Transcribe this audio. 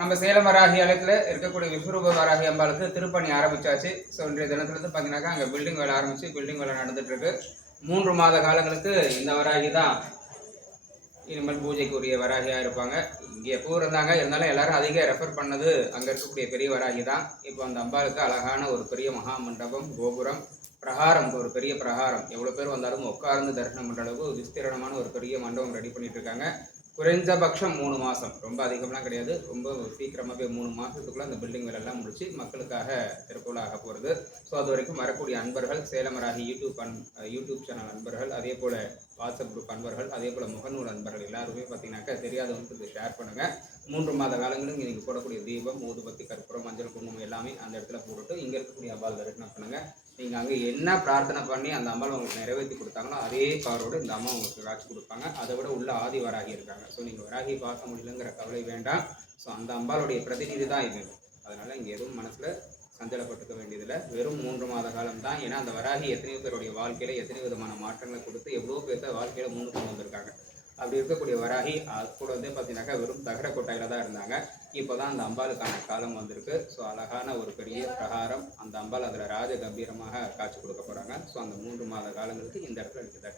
நம்ம சேலம் வராகி ஆலயத்தில் இருக்கக்கூடிய விஸ்வரூப வராகி அம்பாளுக்கு திருப்பணி ஆரம்பிச்சாச்சு. ஸோ இன்றைய தினத்துலேருந்து பார்த்தீங்கன்னாக்கா அங்கே பில்டிங் வேலை ஆரம்பிச்சு பில்டிங் வேலை நடந்துட்டு இருக்கு. 3 மாத காலங்களுக்கு இந்த வராகி தான் இனிமேல் பூஜைக்குரிய வராகியாக இருப்பாங்க. இங்கே எப்போ இருந்தாங்க, இருந்தாலும் எல்லாரும் அதிகம் ரெஃபர் பண்ணது அங்கே இருக்கக்கூடிய பெரிய வராகி தான். இப்போ அந்த அம்பாளுக்கு அழகான ஒரு பெரிய மகா மண்டபம், கோபுரம், பிரகாரம், ஒரு பெரிய பிரகாரம், எவ்வளோ பேர் வந்தாலும் உட்கார்ந்து தரிசனம் பண்ணுற அளவுக்கு விஸ்தீரணமான ஒரு பெரிய மண்டபம் ரெடி பண்ணிட்டு இருக்காங்க. குறைஞ்சபட்சம் 3 மாதம், ரொம்ப அதிகம்லாம் கிடையாது, ரொம்ப சீக்கிரமாகவே 3 மாதத்துக்குள்ளே அந்த பில்டிங் வேலையெல்லாம் முடிச்சு மக்களுக்காக திருப்பூலாக போகிறது. ஸோ அது வரைக்கும் வரக்கூடிய அன்பர்கள், சேலம் வராகி யூடியூப் சேனல் அன்பர்கள், அதே போல் வாட்ஸ்அப் குரூப் அன்பர்கள், அதே போல் முகநூல் அன்பர்கள் எல்லாருமே பார்த்தீங்கன்னாக்கா தெரியாதவங்களுக்கு ஷேர் பண்ணுங்கள். 3 மாத காலங்களும் இங்கே போடக்கூடிய தீபம், ஊதுபத்தி, கற்பூரம், மஞ்சள், குங்குமம் எல்லாமே அந்த இடத்துல போட்டுட்டு இங்கே இருக்கக்கூடிய அம்பாள் தரிசனம் பண்ணுங்கள். நீங்கள் அங்கே என்ன பிரார்த்தனை பண்ணி அந்த அம்பாள் உங்களுக்கு நிறைவேற்றி கொடுத்தாங்களோ அதே பவரோடு இந்த அம்மா உங்களுக்கு காட்சி கொடுப்பாங்க. அதை விட உள்ள ஆதி வராகி இருக்காங்க. ஸோ நீங்கள் வராகி பார்க்க முடியலங்கிற கவலை வேண்டாம். ஸோ அந்த அம்பாளுடைய பிரதிநிதி தான் இது. அதனால் இங்கே எதுவும் மனசில் சஞ்சலப்பட்டுக்க வேண்டியதில்லை. வெறும் 3 மாத காலம் தான். ஏன்னா அந்த வராகி எத்தனையோ பேருடைய வாழ்க்கையில் எத்தனை விதமான மாற்றங்களை கொடுத்து எவ்வளோ பேர்த்த வாழ்க்கையில் முன்னுக்கு வந்திருக்காங்க. அப்படி இருக்கக்கூடிய வராகி அது கூட பார்த்தீங்கன்னாக்கா வெறும் தகர கொட்டாயில் தான் இருந்தாங்க. இப்போ தான் அந்த அம்பாளுக்கான காலம் வந்திருக்கு. ஸோ அழகான ஒரு பெரிய பிரகாரம், அந்த அம்பாள் அதில் ராஜ கம்பீரமாக காட்சி கொடுக்க போகிறாங்க. ஸோ அந்த 3 மாத காலங்களுக்கு இந்த இடத்துல இருக்குது.